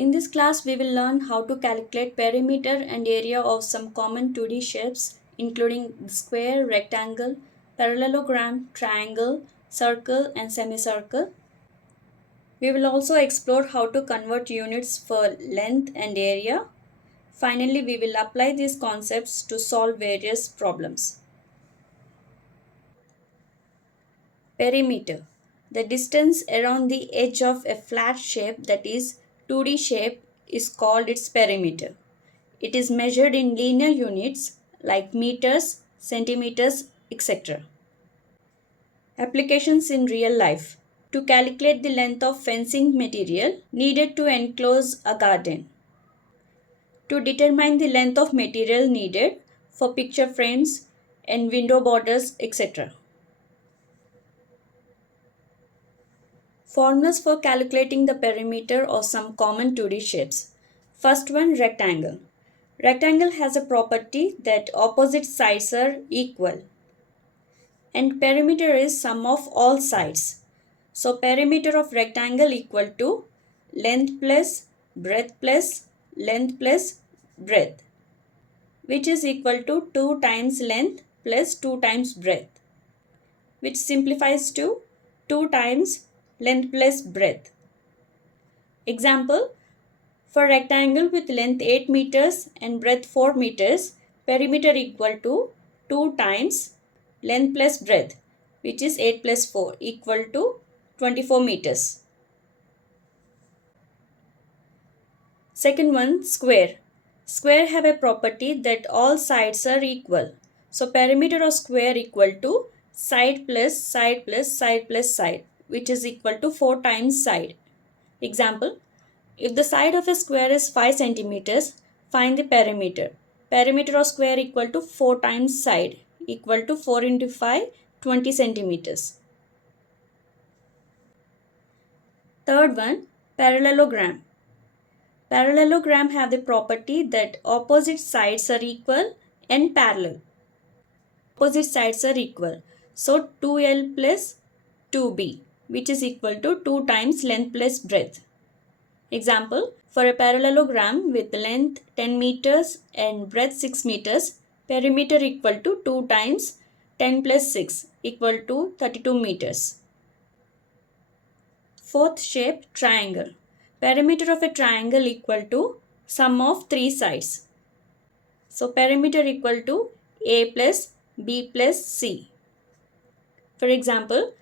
In this class, we will learn how to calculate perimeter and area of some common 2D shapes, including square, rectangle, parallelogram, triangle, circle, and semicircle. We will also explore how to convert units for length and area. Finally, we will apply these concepts to solve various problems. Perimeter. The distance around the edge of a flat shape, that is 2D shape, is called its perimeter. It is measured in linear units like meters, centimeters, etc. Applications in real life. To calculate the length of fencing material needed to enclose a garden. To determine the length of material needed for picture frames and window borders, etc. Formulas for calculating the perimeter of some common 2D shapes. First one, rectangle. Rectangle has a property that opposite sides are equal. And perimeter is sum of all sides. So perimeter of rectangle equal to length plus breadth plus length plus breadth, which is equal to 2 times length plus 2 times breadth, which simplifies to 2 times length plus breadth. Example, for rectangle with length 8 meters and breadth 4 meters, perimeter equal to 2 times length plus breadth, which is 8 plus 4 equal to 24 meters. Second one, square. Square have a property that all sides are equal. So perimeter of square equal to side plus side plus side plus side, which is equal to 4 times side. Example, if the side of a square is 5 centimeters, find the perimeter. Perimeter of square equal to 4 times side equal to 4 into 5, 20 centimeters. Third one, parallelogram. Parallelogram have the property that opposite sides are equal and parallel. Opposite sides are equal. So 2L plus 2B, which is equal to 2 times length plus breadth. Example, for a parallelogram with length 10 meters and breadth 6 meters, perimeter equal to 2 times 10 plus 6 equal to 32 meters. Fourth shape, triangle. Perimeter of a triangle equal to sum of 3 sides. So perimeter equal to A plus B plus C. For example,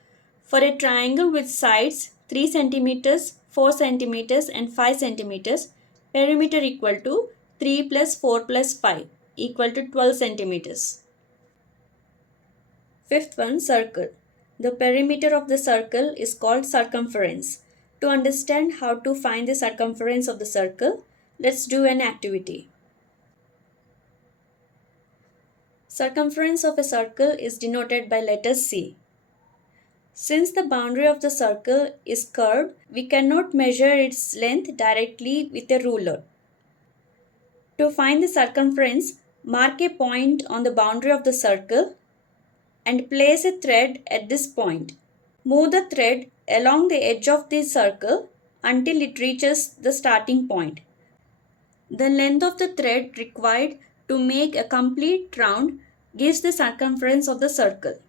for a triangle with sides 3 centimeters, 4 centimeters and 5 centimeters, perimeter equal to 3 plus 4 plus 5 equal to 12 centimeters. Fifth one, circle. The perimeter of the circle is called circumference. To understand how to find the circumference of the circle, let's do an activity. Circumference of a circle is denoted by letter C. Since the boundary of the circle is curved, we cannot measure its length directly with a ruler. To find the circumference, mark a point on the boundary of the circle and place a thread at this point. Move the thread along the edge of the circle until it reaches the starting point. The length of the thread required to make a complete round gives the circumference of the circle.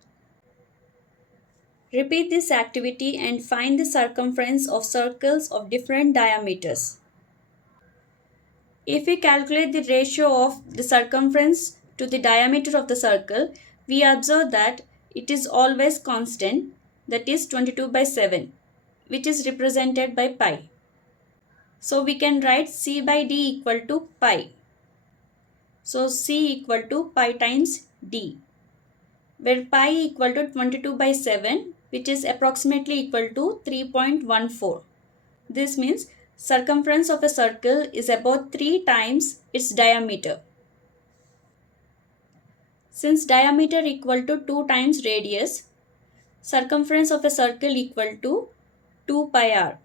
Repeat this activity and find the circumference of circles of different diameters. If we calculate the ratio of the circumference to the diameter of the circle, we observe that it is always constant, that is 22 by 7, which is represented by pi. So we can write C by D equal to pi. So C equal to pi times D, where pi equal to 22 by 7, which is approximately equal to 3.14. This means circumference of a circle is about 3 times its diameter. Since diameter equal to 2 times radius, circumference of a circle equal to 2 pi r.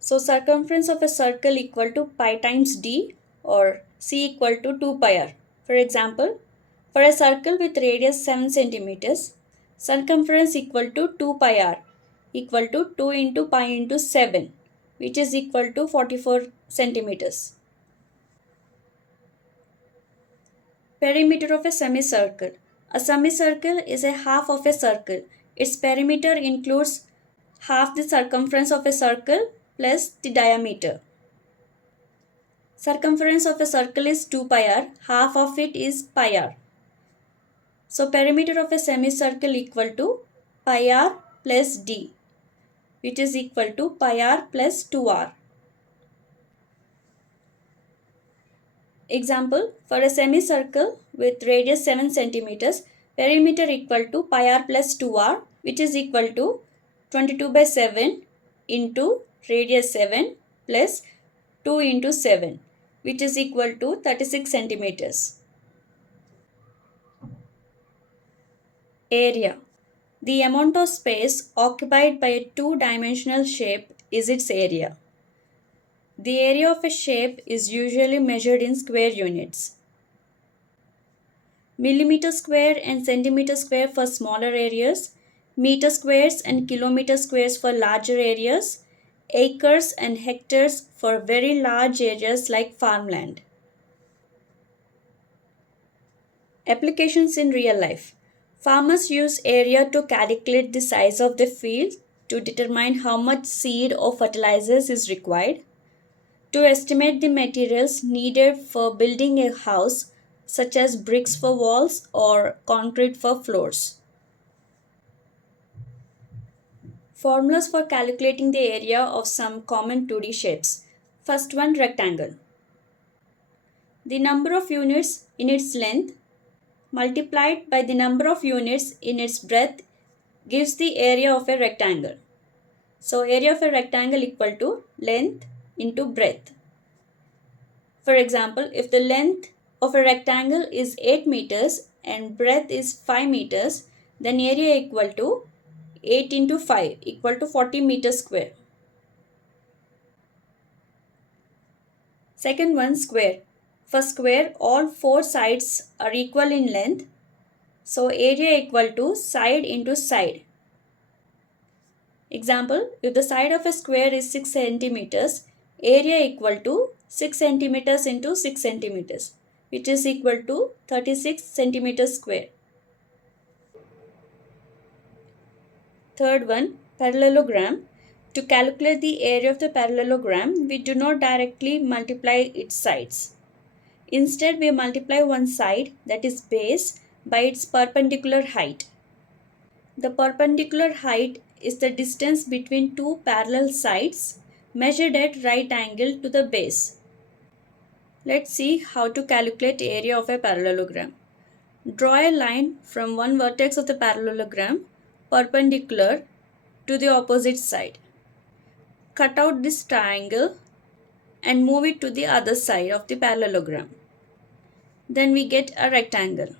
So circumference of a circle equal to pi times d or c equal to 2 pi r. For example, for a circle with radius 7 centimeters, circumference equal to 2 pi r, equal to 2 into pi into 7, which is equal to 44 centimeters. Perimeter of a semicircle. A semicircle is a half of a circle. Its perimeter includes half the circumference of a circle plus the diameter. Circumference of a circle is 2 pi r, half of it is pi r. So perimeter of a semicircle equal to pi r plus d, which is equal to pi r plus 2r. Example, for a semicircle with radius 7 centimeters, perimeter equal to pi r plus 2r, which is equal to 22 by 7 into radius 7 plus 2 into 7, which is equal to 36 centimeters. Area. The amount of space occupied by a two-dimensional shape is its area. The area of a shape is usually measured in square units. Millimeter square and centimeter square for smaller areas, meter squares and kilometer squares for larger areas, acres and hectares for very large areas like farmland. Applications in real life. Farmers use area to calculate the size of the field to determine how much seed or fertilizers is required, to estimate the materials needed for building a house, such as bricks for walls or concrete for floors. Formulas for calculating the area of some common 2D shapes. First one, rectangle. The number of units in its length multiplied by the number of units in its breadth gives the area of a rectangle. So area of a rectangle equal to length into breadth. For example, if the length of a rectangle is 8 meters and breadth is 5 meters, then area equal to 8 into 5 equal to 40 meters square. Second one, square. For square, all four sides are equal in length. So area equal to side into side. Example, if the side of a square is 6 centimeters, area equal to 6 centimeters into 6 centimeters, which is equal to 36 centimeters square. Third one, parallelogram. To calculate the area of the parallelogram, we do not directly multiply its sides. Instead, we multiply one side, that is base, by its perpendicular height. The perpendicular height is the distance between two parallel sides measured at right angle to the base. Let's see how to calculate area of a parallelogram. Draw a line from one vertex of the parallelogram perpendicular to the opposite side. Cut out this triangle and move it to the other side of the parallelogram. Then we get a rectangle.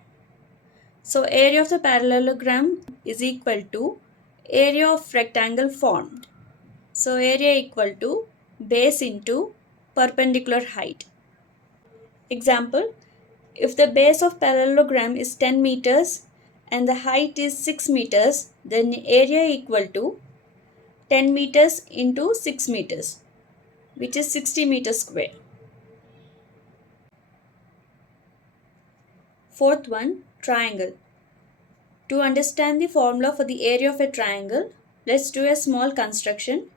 So area of the parallelogram is equal to area of rectangle formed. So area equal to base into perpendicular height. Example, if the base of parallelogram is 10 meters and the height is 6 meters, then area equal to 10 meters into 6 meters, which is 60 meters square. Fourth one, triangle. To understand the formula for the area of a triangle, let's do a small construction.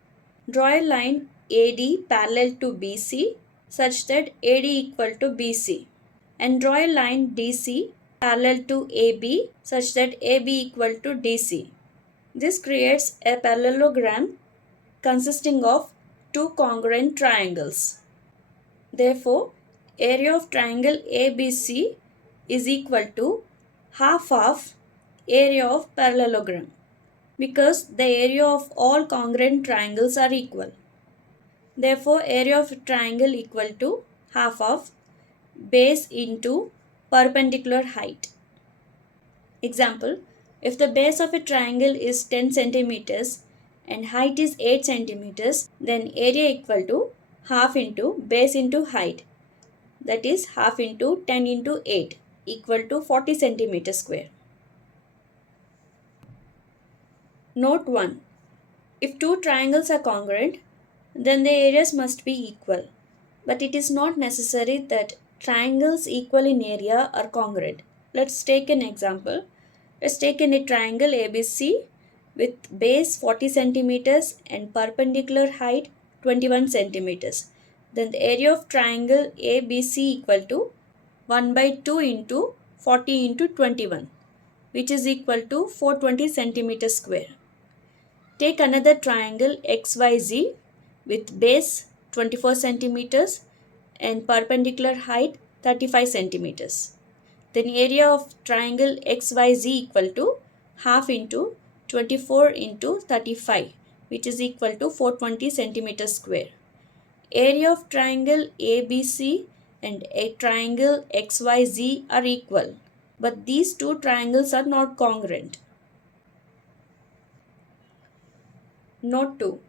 Draw a line AD parallel to BC such that AD equal to BC, and draw a line DC parallel to AB such that AB equal to DC. This creates a parallelogram consisting of two congruent triangles. Therefore, area of triangle ABC is equal to half of area of parallelogram, because the area of all congruent triangles are equal. Therefore, area of triangle equal to half of base into perpendicular height. Example, if the base of a triangle is 10 centimeters and height is 8 centimeters, then area equal to half into base into height, that is half into 10 into 8 equal to 40 centimeters square. Note 1. If two triangles are congruent, then the areas must be equal. But it is not necessary that triangles equal in area are congruent. Let's take an example. Let's take a triangle ABC with base 40 centimeters and perpendicular height 21 centimeters. Then the area of triangle ABC equal to 1 by 2 into 40 into 21, which is equal to 420 centimeters square. Take another triangle XYZ with base 24 centimeters and perpendicular height 35 centimeters. Then area of triangle XYZ equal to half into 24 into 35, which is equal to 420 centimeters square. Area of triangle ABC and a triangle XYZ are equal, but these two triangles are not congruent. Note 2.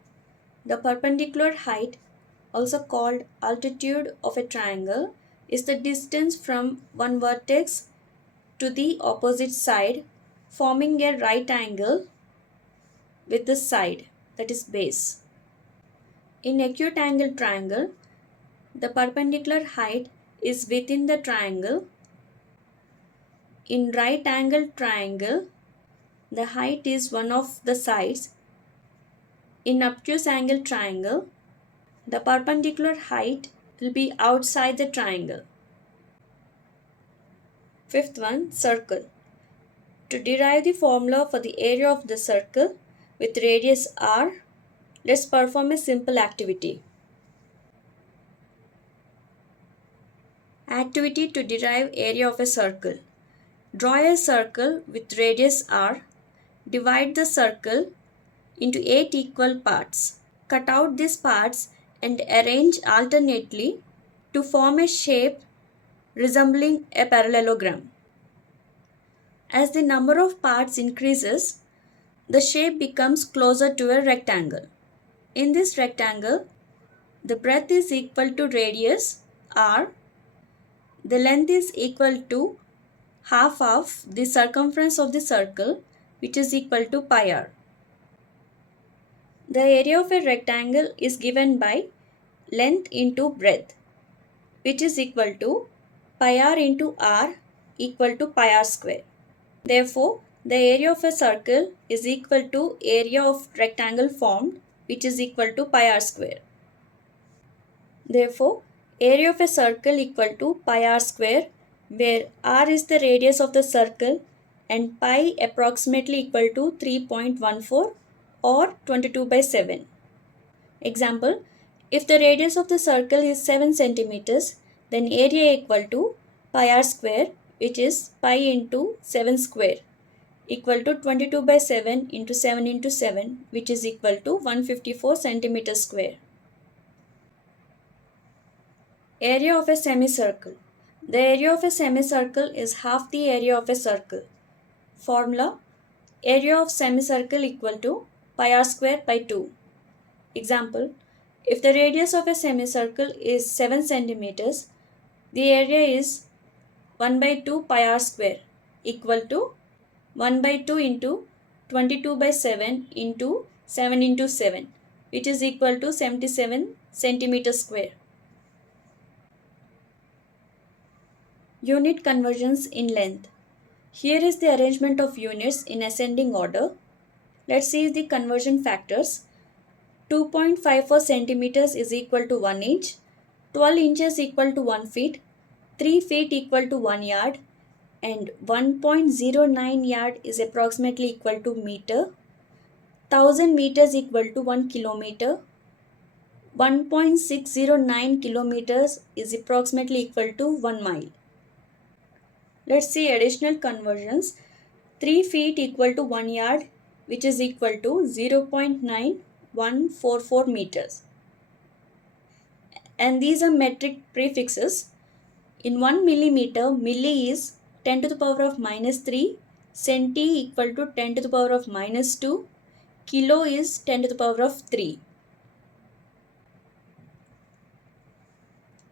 The perpendicular height, also called altitude of a triangle, is the distance from one vertex to the opposite side, forming a right angle with the side, that is base. In acute angle triangle, the perpendicular height is within the triangle. In right angle triangle, the height is one of the sides. In obtuse angle triangle, the perpendicular height will be outside the triangle. Fifth one, circle. To derive the formula for the area of the circle with radius r, let's perform a simple activity. Activity to derive area of a circle. Draw a circle with radius r. Divide the circle into 8 equal parts. Cut out these parts and arrange alternately to form a shape resembling a parallelogram. As the number of parts increases, the shape becomes closer to a rectangle. In this rectangle, the breadth is equal to radius r, the length is equal to half of the circumference of the circle, which is equal to pi r. The area of a rectangle is given by length into breadth, which is equal to pi r into r equal to pi r square. Therefore, the area of a circle is equal to area of rectangle formed, which is equal to pi r square. Therefore, area of a circle equal to pi r square, where r is the radius of the circle and pi approximately equal to 3.14 or 22 by 7. Example, if the radius of the circle is 7 centimeters, then area equal to pi r square, which is pi into 7 square, equal to 22 by 7 into 7 into 7, which is equal to 154 centimeters square. Area of a semicircle. The area of a semicircle is half the area of a circle. Formula: area of semicircle equal to pi r square by 2. Example, if the radius of a semicircle is 7 centimeters, the area is 1 by 2 pi r square equal to 1 by 2 into 22 by 7 into 7 into 7, which is equal to 77 centimeters square. Unit conversions in length. Here is the arrangement of units in ascending order. Let's see the conversion factors. 2.54 centimeters is equal to 1 inch, 12 inches equal to 1 feet, 3 feet equal to 1 yard, and 1.09 yard is approximately equal to meter, 1000 meters equal to 1 kilometer, 1.609 kilometers is approximately equal to 1 mile. Let's see additional conversions. 3 feet equal to 1 yard, which is equal to 0.9144 meters. And these are metric prefixes. In 1 millimeter, milli is 10 to the power of minus 3, centi equal to 10 to the power of minus 2, kilo is 10 to the power of 3.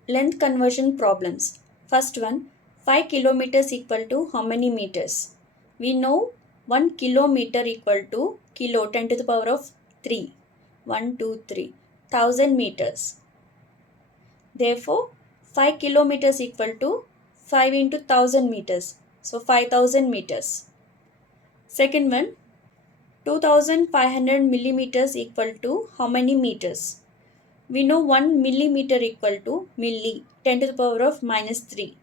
Length conversion problems. First one, 5 kilometers equal to how many meters? We know 1 kilometer equal to kilo 10 to the power of 3. 1, 2, 3. 1000 meters. Therefore, 5 kilometers equal to 5 into 1000 meters. So 5000 meters. Second one, 2500 millimeters equal to how many meters? We know 1 millimeter equal to milli, 10 to the power of minus 3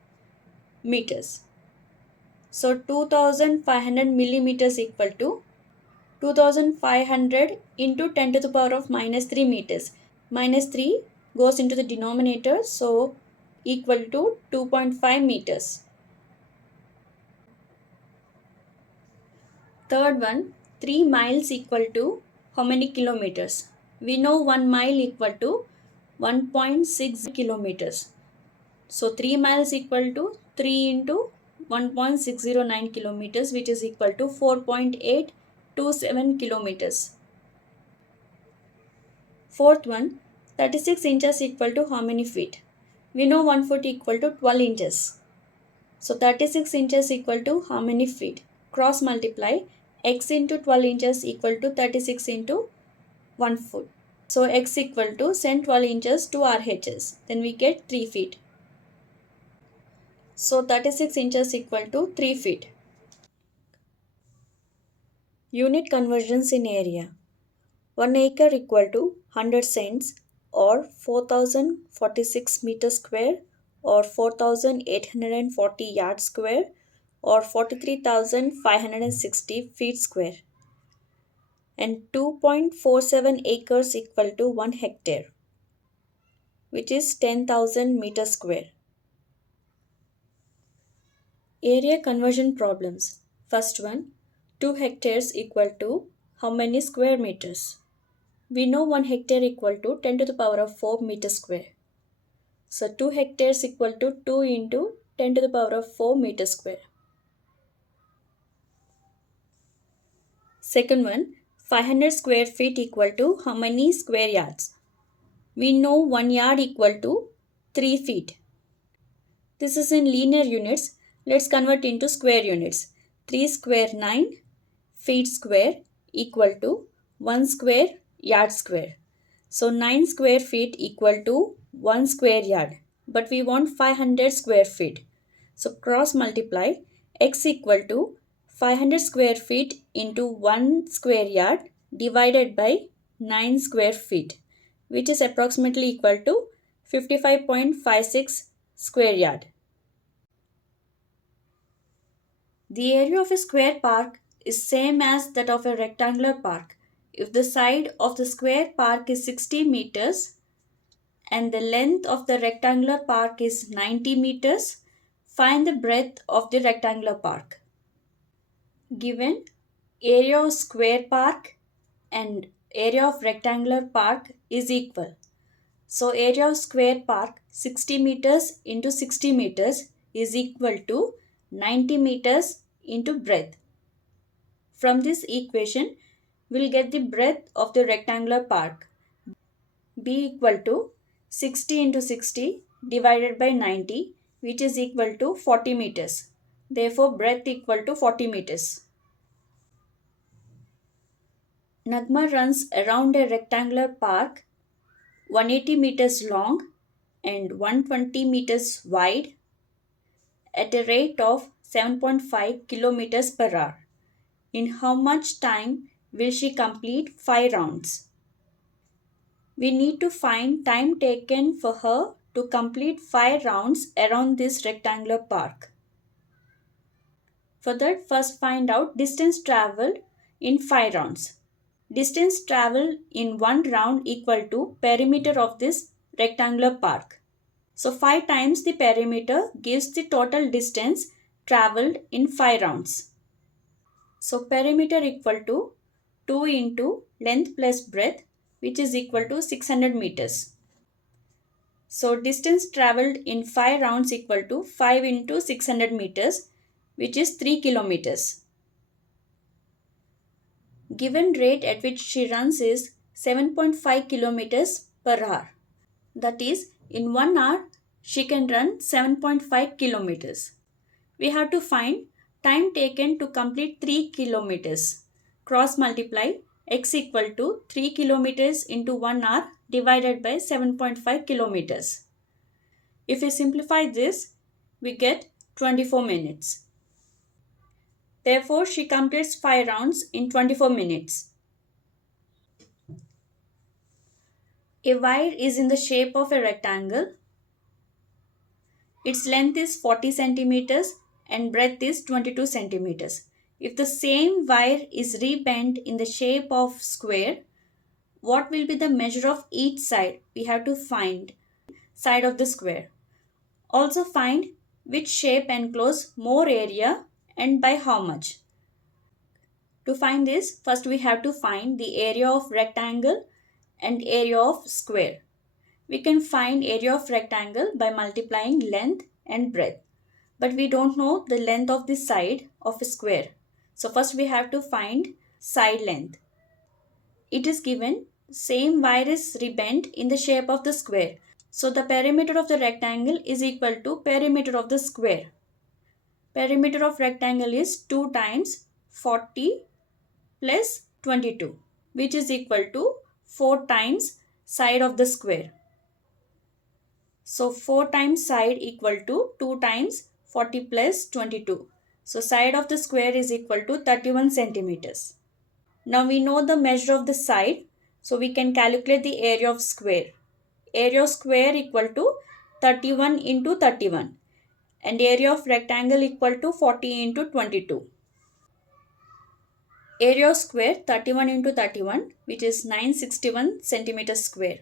meters. So 2500 millimeters equal to 2500 into 10 to the power of minus 3 meters. Minus 3 goes into the denominator, so equal to 2.5 meters. Third one, 3 miles equal to how many kilometers? We know 1 mile equal to 1.6 kilometers. So 3 miles equal to 3 into 1.609 kilometers, which is equal to 4.827 kilometers. Fourth one, 36 inches equal to how many feet? We know 1 foot equal to 12 inches. So 36 inches equal to how many feet? Cross multiply x into 12 inches equal to 36 into 1 foot. So x equal to send 12 inches to RHS. Then we get 3 feet. So 36 inches equal to 3 feet. Unit conversions in area. 1 acre equal to 100 cents or 4046 meter square or 4840 yard square or 43,560 feet square. And 2.47 acres equal to 1 hectare, which is 10,000 meter square. Area conversion problems. First one, 2 hectares equal to how many square meters? We know 1 hectare equal to 10 to the power of 4 meter square. So 2 hectares equal to 2 into 10 to the power of 4 meter square. Second one, 500 square feet equal to how many square yards? We know 1 yard equal to 3 feet. This is in linear units. Let's convert into square units. 3 square 9 feet square equal to 1 square yard square. So 9 square feet equal to 1 square yard. But we want 500 square feet. So cross multiply x equal to 500 square feet into 1 square yard divided by 9 square feet, which is approximately equal to 55.56 square yard. The area of a square park is same as that of a rectangular park. If the side of the square park is 60 meters and the length of the rectangular park is 90 meters, find the breadth of the rectangular park. Given area of square park and area of rectangular park is equal. So area of square park 60 meters into 60 meters is equal to 90 meters into breadth. From this equation, we'll get the breadth of the rectangular park. B equal to 60 into 60 divided by 90, which is equal to 40 meters. Therefore, breadth equal to 40 meters. Nagma runs around a rectangular park 180 meters long and 120 meters wide at a rate of 7.5 kilometers per hour. In how much time will she complete 5 rounds? We need to find time taken for her to complete 5 rounds around this rectangular park. For that, first find out distance traveled in 5 rounds. Distance traveled in 1 round equal to perimeter of this rectangular park. So 5 times the perimeter gives the total distance traveled in 5 rounds. So perimeter equal to 2 into length plus breadth, which is equal to 600 meters. So distance traveled in 5 rounds equal to 5 into 600 meters, which is 3 kilometers. Given rate at which she runs is 7.5 kilometers per hour. That is, in 1 hour, she can run 7.5 kilometers. We have to find time taken to complete 3 kilometers. Cross multiply x equal to 3 kilometers into 1 hour divided by 7.5 kilometers. If we simplify this, we get 24 minutes. Therefore, she completes 5 rounds in 24 minutes. A wire is in the shape of a rectangle. Its length is 40 centimeters and breadth is 22 centimeters. If the same wire is rebent in the shape of square, what will be the measure of each side? We have to find side of the square. Also find which shape enclose more area and by how much. To find this, first we have to find the area of rectangle and area of square. We can find area of rectangle by multiplying length and breadth. But we don't know the length of the side of a square. So first we have to find side length. It is given same wire is rebent in the shape of the square. So the perimeter of the rectangle is equal to perimeter of the square. Perimeter of rectangle is 2 times 40 plus 22, which is equal to 4 times side of the square. So 4 times side equal to 2 times 40 plus 22. So side of the square is equal to 31 centimeters. Now we know the measure of the side. So we can calculate the area of square. Area of square equal to 31 into 31. And area of rectangle equal to 40 into 22. Area of square 31 into 31, which is 961 centimeters square.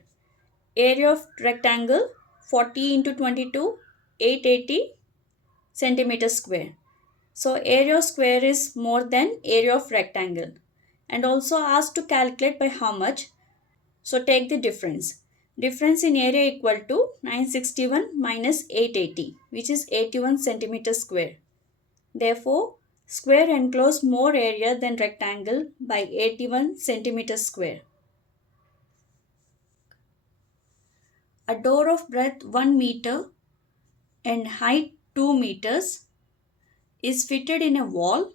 Area of rectangle 40 into 22, 880 centimeters square. So area of square is more than area of rectangle. And also asked to calculate by how much. So take the difference. Difference in area equal to 961 minus 880, which is 81 centimeters square. Therefore, square enclose more area than rectangle by 81 centimeters square. A door of breadth 1 meter and height 2 meters is fitted in a wall.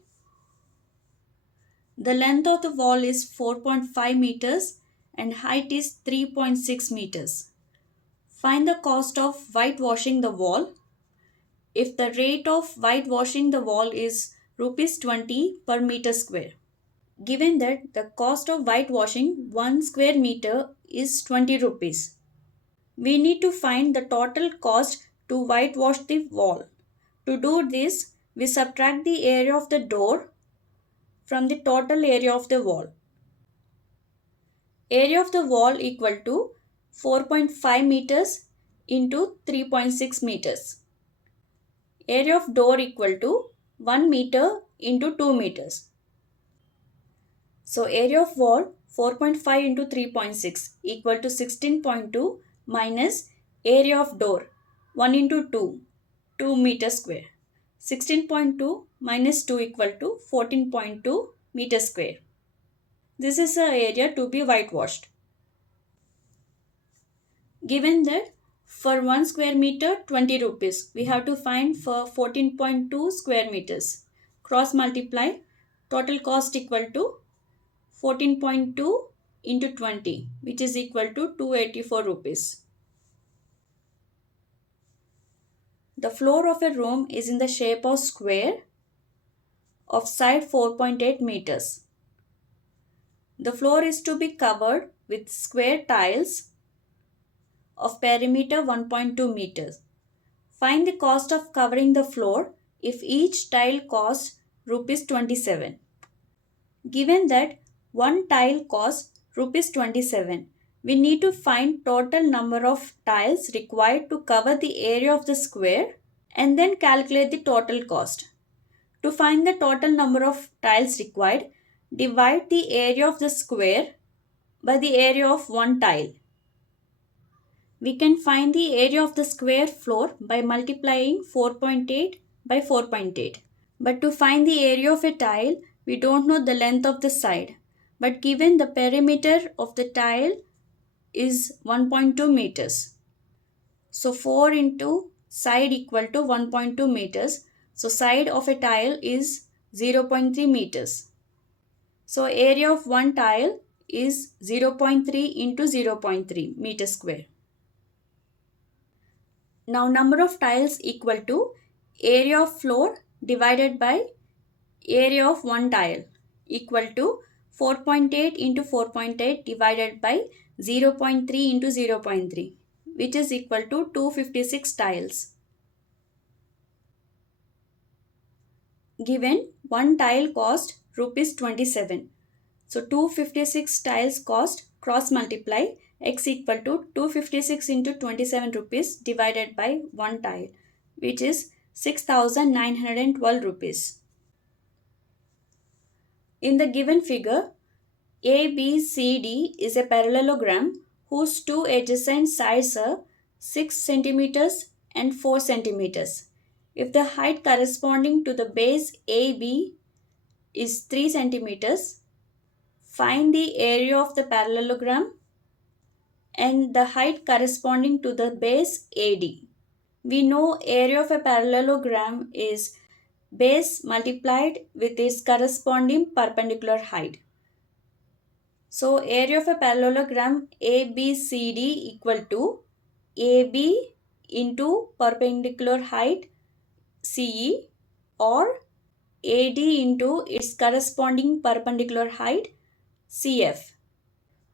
The length of the wall is 4.5 meters and height is 3.6 meters. Find the cost of whitewashing the wall. If the rate of whitewashing the wall is rupees 20 per meter square. Given that the cost of whitewashing 1 square meter is 20 rupees. We need to find the total cost to whitewash the wall. To do this, we subtract the area of the door from the total area of the wall. Area of the wall equal to 4.5 meters into 3.6 meters. Area of door equal to 1 meter into 2 meters. So area of wall 4.5 into 3.6 equal to 16.2 minus area of door 1 into 2, 2 meters square. 16.2 minus 2 equal to 14.2 meters square. This is the area to be whitewashed. Given that for 1 square meter 20 rupees, we have to find for 14.2 square meters. Cross multiply, total cost equal to 14.2 into 20, which is equal to 284 rupees. The floor of a room is in the shape of square of side 4.8 meters. The floor is to be covered with square tiles of perimeter 1.2 meters. Find the cost of covering the floor if each tile costs rupees 27. Given that one tile costs rupees 27, we need to find total number of tiles required to cover the area of the square and then calculate the total cost. To find the total number of tiles required, divide the area of the square by the area of one tile. We can find the area of the square floor by multiplying 4.8 by 4.8. But to find the area of a tile, we don't know the length of the side. But given the perimeter of the tile is 1.2 meters. So 4 into side equal to 1.2 meters. So side of a tile is 0.3 meters. So area of one tile is 0.3 into 0.3 meter square. Now number of tiles equal to area of floor divided by area of one tile equal to 4.8 into 4.8 divided by 0.3 into 0.3, which is equal to 256 tiles. Given one tile cost rupees 27. So 256 tiles cost cross multiply x equal to 256 into 27 rupees divided by one tile, which is 6,912 rupees. In the given figure, ABCD is a parallelogram whose two adjacent sides are 6 centimeters and 4 centimeters. If the height corresponding to the base AB is 3 centimeters, find the area of the parallelogram and the height corresponding to the base AD. We know area of a parallelogram is base multiplied with its corresponding perpendicular height. So area of a parallelogram ABCD equal to AB into perpendicular height CE or AD into its corresponding perpendicular height CF.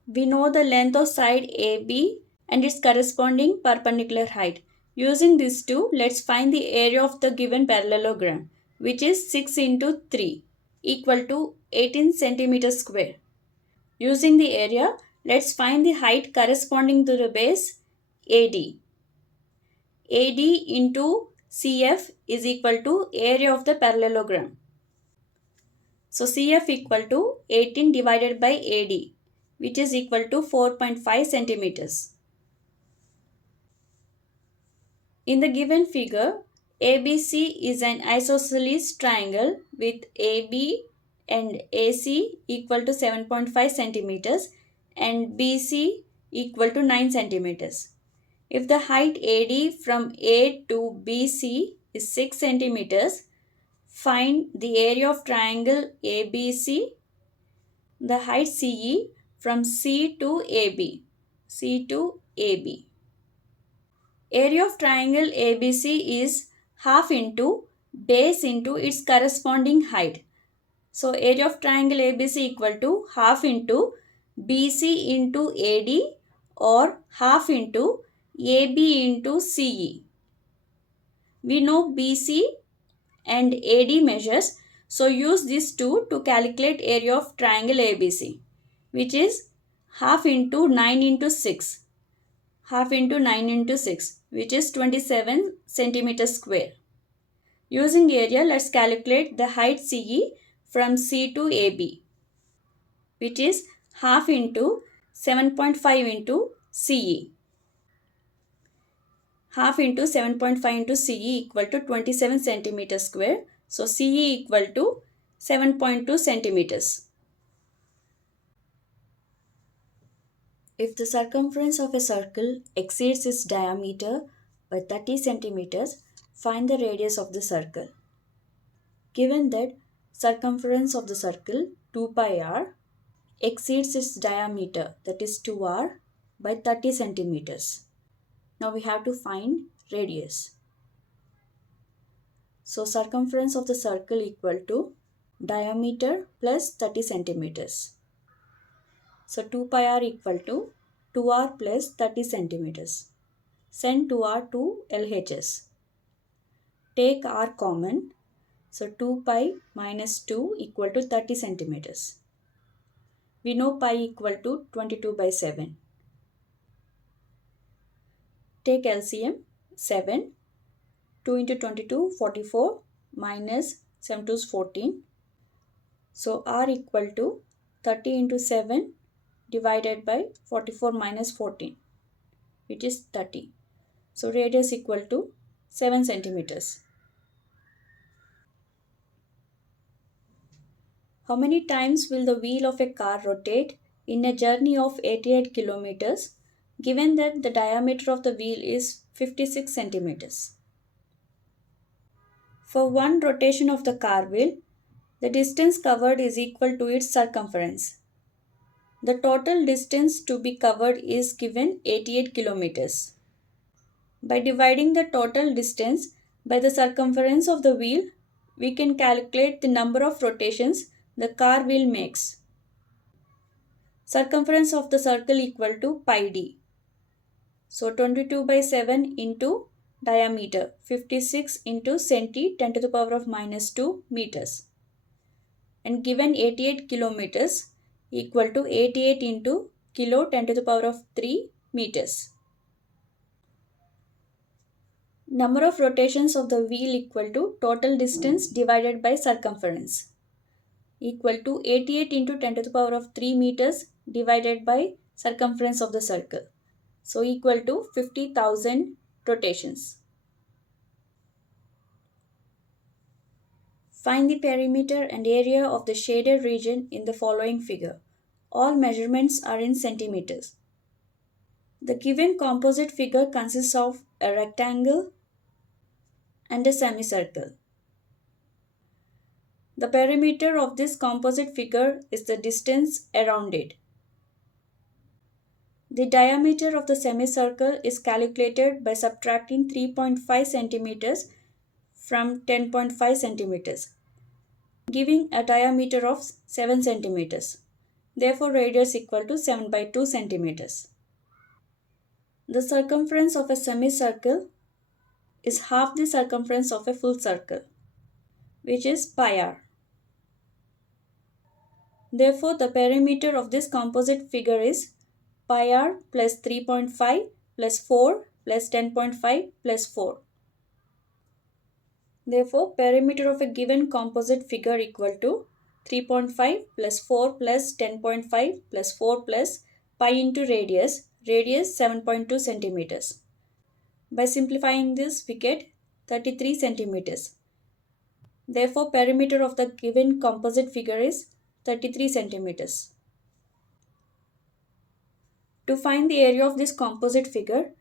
We know the length of side AB and its corresponding perpendicular height. Using these two, let's find the area of the given parallelogram, which is 6 into 3 equal to 18 centimeters square. Using the area, let's find the height corresponding to the base AD. AD into CF is equal to area of the parallelogram. So CF equal to 18 divided by AD, which is equal to 4.5 centimeters. In the given figure, ABC is an isosceles triangle with AB and AC equal to 7.5 centimeters and BC equal to 9 centimeters. If the height AD from A to BC is 6 centimeters, find the area of triangle ABC, the height CE from C to AB. C to AB. Area of triangle ABC is half into base into its corresponding height. So area of triangle ABC equal to half into BC into AD or half into AB into CE. We know BC and AD measures, so use these two to calculate area of triangle ABC, which is half into 9 into 6. Half into 9 into 6, which is 27 centimeters square. Using area, let's calculate the height CE from C to AB, which is half into 7.5 into CE. Half into 7.5 into CE equal to 27 centimeters square. So CE equal to 7.2 centimeters. If the circumference of a circle exceeds its diameter by 30 centimeters, find the radius of the circle. Given that circumference of the circle 2 pi r exceeds its diameter, that is 2r, by 30 centimeters. Now we have to find radius. So circumference of the circle equal to diameter plus 30 centimeters. So 2 pi r equal to 2r plus 30 centimeters. Send 2r to LHS. Take r common. So 2 pi minus 2 equal to 30 centimeters. We know pi equal to 22 by 7. Take LCM 7. 2 into 22, 44 minus 7 to 14. So r equal to 30 into 7 divided by 44 minus 14, which is 30. So radius equal to 7 centimeters. How many times will the wheel of a car rotate in a journey of 88 kilometers given that the diameter of the wheel is 56 centimeters? For one rotation of the car wheel, The distance covered is equal to its circumference. The total distance to be covered is given 88 kilometers. By dividing the total distance by the circumference of the wheel, we can calculate the number of rotations the car wheel makes. Circumference of the circle equal to pi d. So 22 by 7 into diameter, 56 into centi 10 to the power of minus 2 meters. And given 88 kilometers equal to 88 into kilo 10 to the power of 3 meters. Number of rotations of the wheel equal to total distance divided by circumference equal to 88 into 10 to the power of 3 meters divided by circumference of the circle. So equal to 50,000 rotations. Find the perimeter and area of the shaded region in the following figure. All measurements are in centimeters. The given composite figure consists of a rectangle and a semicircle. The perimeter of this composite figure is the distance around it. The diameter of the semicircle is calculated by subtracting 3.5 centimeters from 10.5 centimeters, giving a diameter of 7 centimeters. Therefore, radius equal to 7 by 2 centimeters. The circumference of a semicircle is half the circumference of a full circle, which is pi r. Therefore, the perimeter of this composite figure is pi r plus 3.5 plus 4 plus 10.5 plus 4. Therefore, perimeter of a given composite figure equal to 3.5 plus 4 plus 10.5 plus 4 plus pi into radius 7.2 centimeters. By simplifying this, we get 33 centimeters. Therefore, perimeter of the given composite figure is 33 centimeters. To find the area of this composite figure,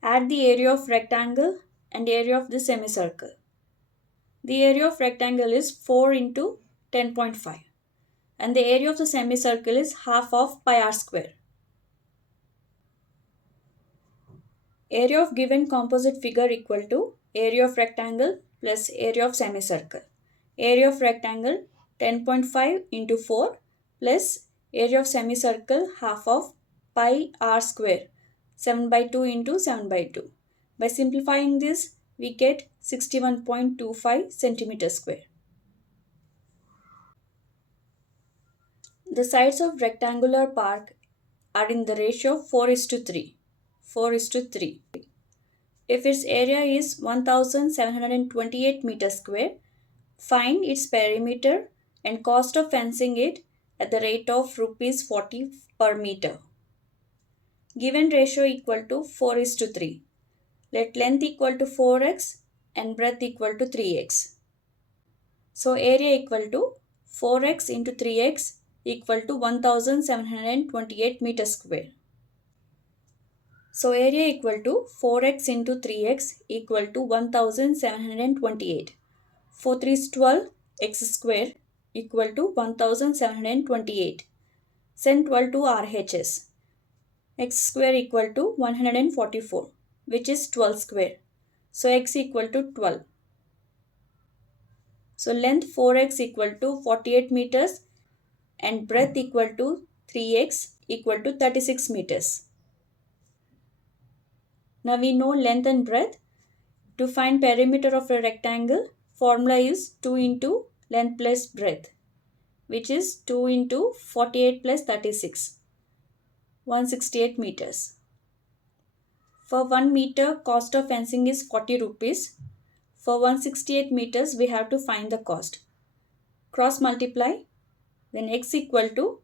add the area of rectangle and area of the semicircle. The area of rectangle is 4 into 10.5 and the area of the semicircle is half of pi r square. Area of given composite figure equal to area of rectangle plus area of semicircle. Area of rectangle 10.5 into 4 plus area of semicircle half of pi r square 7 by 2 into 7 by 2. By simplifying this, we get 61.25 centimeter square. The sides of rectangular park are in the ratio 4:3. 4:3. If its area is 1728 meters square, find its perimeter and cost of fencing it at the rate of rupees 40 per meter. Given ratio equal to 4:3. Let length equal to 4x and breadth equal to 3x. So area equal to 4x into 3x equal to 1728 meters square. So area equal to 4x into 3x equal to 1728. 4 3 is 12, x square equal to 1728. Send 12 to RHS. X square equal to 144, which is 12 square. So x equal to 12. So length 4x equal to 48 meters and breadth equal to 3x equal to 36 meters. Now we know length and breadth. To find perimeter of a rectangle, formula is 2 into length plus breadth, which is 2 into 48 plus 36, 168 meters. For 1 meter, cost of fencing is 40 rupees. For 168 meters, we have to find the cost. Cross multiply, then x equal to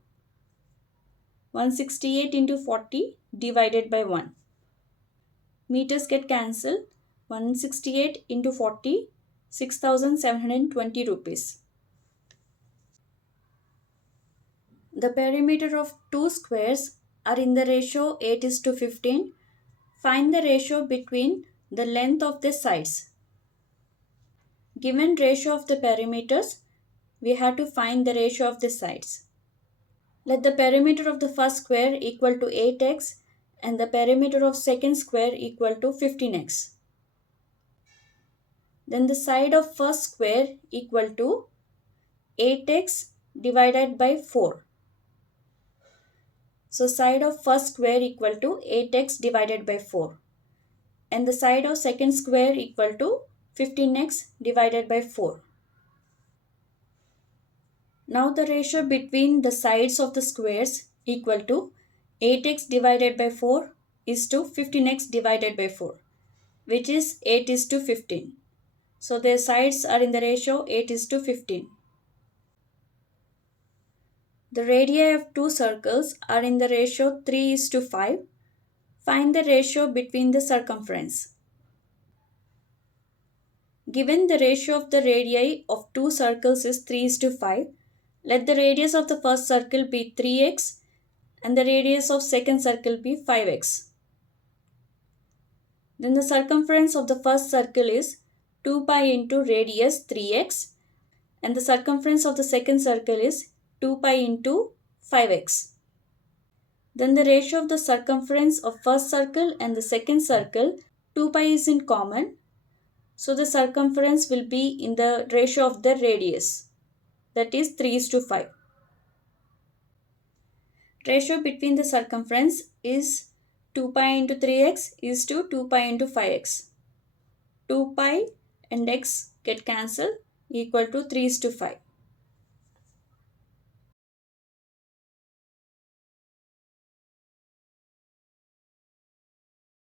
168 into 40 divided by 1. Meters get cancelled. 168 into 40, 6,720 rupees. The perimeter of two squares are in the ratio 8:15. Find the ratio between the length of the sides. Given ratio of the perimeters, we have to find the ratio of the sides. Let the perimeter of the first square equal to 8x and the perimeter of second square equal to 15x. Then the side of first square equal to 8x divided by 4. So side of first square equal to 8x divided by 4. And the side of second square equal to 15x divided by 4. Now the ratio between the sides of the squares equal to 8x divided by 4 is to 15x divided by 4, which is 8 is to 15. So their sides are in the ratio 8 is to 15. The radii of two circles are in the ratio 3 is to 5. Find the ratio between the circumference. Given the ratio of the radii of two circles is 3 is to 5, let the radius of the first circle be 3x and the radius of second circle be 5x. Then the circumference of the first circle is 2 pi into radius 3x and the circumference of the second circle is 2 pi into 5x. Then the ratio of the circumference of first circle and the second circle, 2 pi is in common. So the circumference will be in the ratio of the radius, that is 3 is to 5. Ratio between the circumference is 2 pi into 3x is to 2 pi into 5x. 2 pi and x get cancelled equal to 3 is to 5.